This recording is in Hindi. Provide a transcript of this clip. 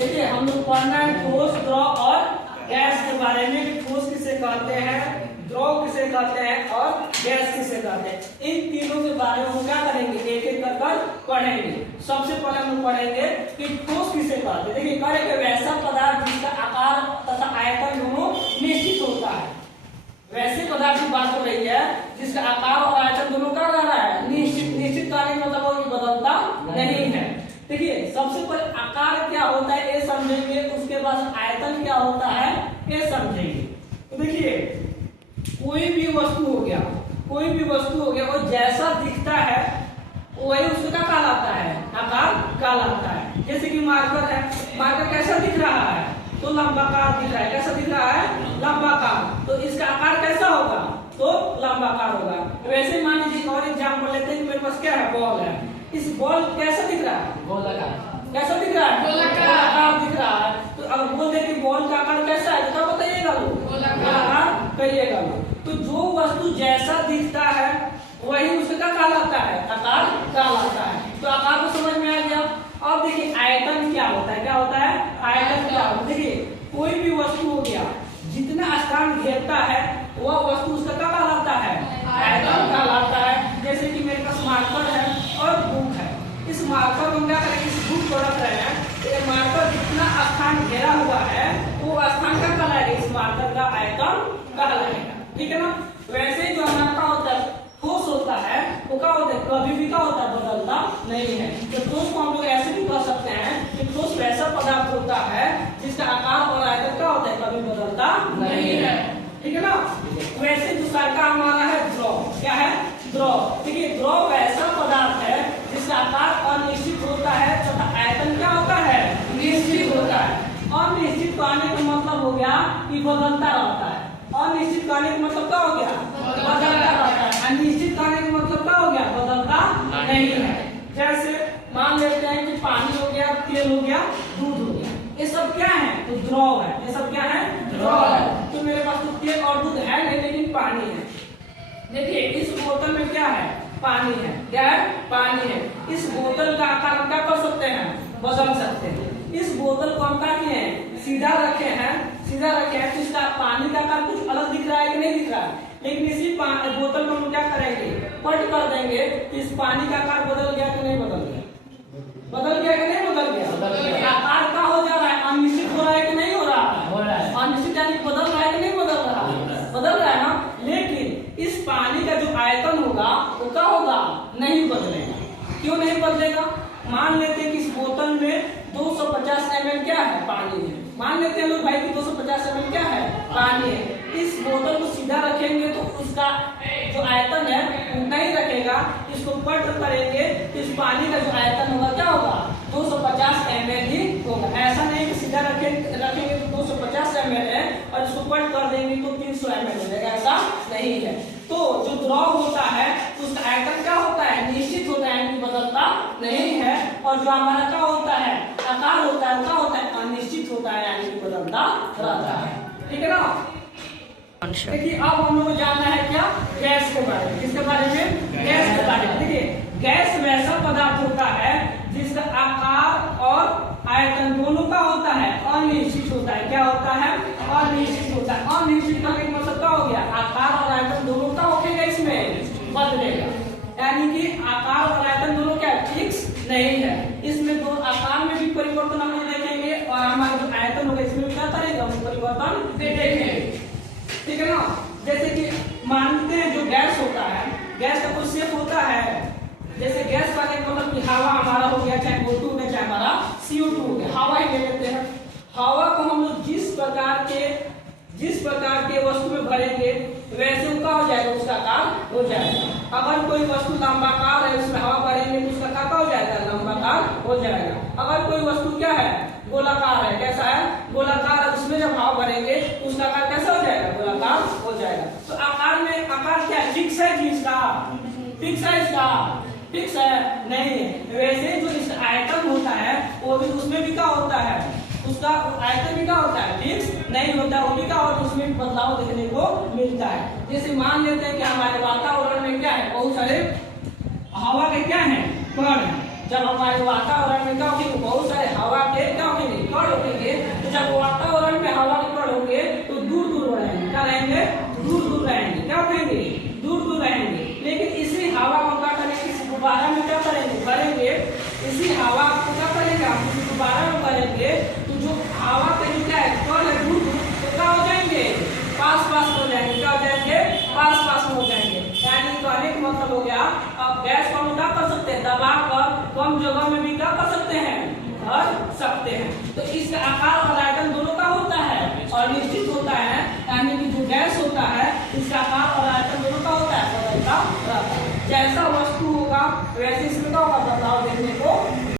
देखिए हम लोग पढ़ना है ठोस, द्रव और गैस के बारे में। ठोस किसे कहते हैं, द्रव किसे कहते हैं और गैस किसे कहते हैं। इन तीनों के बारे में हम क्या करेंगे, एक एक कर पढ़ेंगे। सबसे पहले हम पढ़ेंगे कि ठोस किसे कहते हैं। देखिए करेंगे वैसा पदार्थ जिसका आकार तथा आयतन दोनों निश्चित होता है। वैसे पदार्थ की बात हो रही है जिसका आकार और आयतन दोनों का रह रहा है निश्चित। निश्चित का मतलब वो बदलता नहीं है। देखिए सबसे पहले आकार क्या होता है ये समझेंगे, उसके बाद आयतन क्या होता है ये समझेंगे। तो देखिए कोई भी वस्तु हो गया, कोई भी वस्तु हो गया, वो जैसा दिखता है वही उसका कहलाता है, आकार कहलाता है। जैसे कि मार्कर है, मार्कर कैसा दिख रहा है तो लंबाकार दिख रहा है। कैसा दिख रहा है, लंबाकार। तो इसका आकार कैसा होगा तो लंबाकार होगा। वैसे मान लीजिए और एग्जांपल लेते हैं, मेरे पास क्या है, बॉल है। इस बॉल कैसा दिख रहा है, गोलाकार। कैसा दिख रहा है, गोलाकार दिख रहा है। तो अगर बोल दे कि बॉल का आकार कैसा है तो क्या बताइएगा लोग, गोलाकार कहिएगा लोग। तो जो वस्तु जैसा दिखता है वही उसका कहलाता है, आकार कहलाता है। तो आकार को समझ में आ गया। अब देखिए आयतन क्या होता है, क्या होता है आयतन क्या होता है। देखिए कोई भी वस्तु हो गया जितना स्थान घेरता है वह वस्तु उसका क्या कहलाता है, आयतन कहलाता है। जैसे कि मेरे पास मार्कर है और बुक है। इस मार्कर को क्या करेंगे, इस बुक को रख रहे हैं, तो मार्कर जितना स्थान घेरा हुआ है वो स्थान का कहलाएगा, इस मार्कर का आयतन कहलाएगा। ठीक है ना। वैसे जो हमारा क्या होता है ठोस होता है वो क्या होता है, कभी भी क्या होता है बदलता नहीं है। तो ठोस को हम लोग ऐसे भी कह सकते हैं कि ठोस वैसा पदार्थ होता है जिसका आकार और आयतन क्या होता है, कभी बदलता नहीं है। ठीक है ना। वैसे दूसरा का हमारा है द्रव। क्या है, द्रव। देखिए द्रव वैसा पदार्थ है जिसका आकार अनिश्चित होता है तथा आयतन क्या होता है, निश्चित होता है। अनिश्चित कहने का मतलब हो गया कि बदलता रहता है। अनिश्चित कहने का मतलब क्या हो गया, बदलता रहता है। अनिश्चित कहने का मतलब क्या हो गया, बदलता नहीं है। जैसे मान लेते हैं कि पानी हो गया, तेल हो गया, दूध हो गया, ये सब क्या है तो द्रव है। ये सब क्या है, द्रव है। तो मेरे पास तो तेल और दूध है नहीं लेकिन पानी है। देखिए इस बोतल में क्या है, पानी है। क्या है, पानी है। इस बोतल का आकार हम क्या कर सकते हैं, बदल सकते हैं। इस बोतल को हम क्या किए हैं, सीधा रखे हैं, सीधा रखे हैं तो इसका पानी का आकार कुछ अलग दिख रहा है कि नहीं दिख रहा है। लेकिन इसी बोतल को हम क्या करेंगे, पलट कर देंगे तो इस पानी का आकार बदल गया कि नहीं बदल गया, बदल गया कि नहीं बदल गया। आकार का हो जा रहा है, अनिश्चित हो रहा है कि नहीं हो रहा है, अनिश्चित यानी बदल रहा है कि नहीं बदल रहा है, बदल रहा है ना। लेकिन इस पानी का जो आयतन होगा वो क्या होगा, नहीं बदलेगा। क्यों नहीं बदलेगा, मान लेते हैं कि इस बोतल में 250 ml क्या है, पानी है। मान लेते हैं लोग भाई कि 250 ml क्या है, पानी है। इस बोतल को सीधा रखेंगे तो उसका जो आयतन है वो नहीं रखेगा। इसको पलट करेंगे तो इस पानी का जो आयतन होगा क्या होगा, 250 ml ही होगा। ऐसा नहीं कि सीधा रखेंगे तो 250 ml है और इसको पलट कर देंगे तो 300 ml हो जाएगा, ऐसा नहीं है। तो जो द्रव होता है उसका आयतन क्या होता है, निश्चित होता है, यानी बदलता नहीं है। और जो हमारा क्या होता है, आकार होता है, क्या होता है, अनिश्चित होता है, यानी बदलता रहता है। ठीक है ना। देखिए अब हम लोग को जानना है क्या, गैस के बारे में। किसके बारे में, गैस के बारे में। देखिए गैस वैसा पदार्थ होता है जिसका आकार और आयतन दोनों का होता है अनिश्चित होता है। क्या होता है, अनिश्चित होता है। अनिश्चित का मतलब क्या हो गया, आकार और आयतन दोनों का होगा, इसमें बदलेगा। यानी कि आकार और आयतन दोनों क्या फिक्स नहीं है। इसमें दो आकार में भी परिवर्तन हम देखेंगे और हमारा जो आयतन होगा इसमें भी क्या करेगा, हम परिवर्तन देखेंगे। ठीक है ना। जैसे कि मानते हैं जो गैस होता है, गैस का कोई शेप होता है। जैसे गैस का मतलब कि हवा हमारा हो गया, चाहे O2 हो गया, चाहे हमारा CO2 हो गया, हवा ही ले लेते हैं। हवा को हम लोग जिस प्रकार के वस्तु में भरेंगे वैसे उसका हो जाएगा, उसका आकार हो जाएगा। अगर कोई वस्तु लंबाकार है उसमें हवा भरेंगे तो उसका आकार हो जाएगा, लंबाकार हो जाएगा। अगर कोई वस्तु क्या है, गोलाकार है, कैसा है, गोलाकार है, उसमें जब हवा भरेंगे उसका आकार कैसा हो जाएगा, गोलाकार हो जाएगा। तो आकार में आकार क्या है, फिक्स है जी, इसका फिक्स है, इसका फिक्स है नहीं। वैसे जो इस आयतन होता है वो भी उसमें भी क्या होता है, उसका आयतन भी क्या होता है, फिक्स नहीं होता, वो भी क्या होता है, उसमें बदलाव देखने को मिलता है। जैसे मान लेते हैं कि हमारे वातावरण में क्या है, बहुत सारे हवा के क्या है, कण है। जब हमारे वातावरण में क्या होगी, बहुत सारे हवा के क्या होंगे, कण सकते हैं। तो इसका आकार और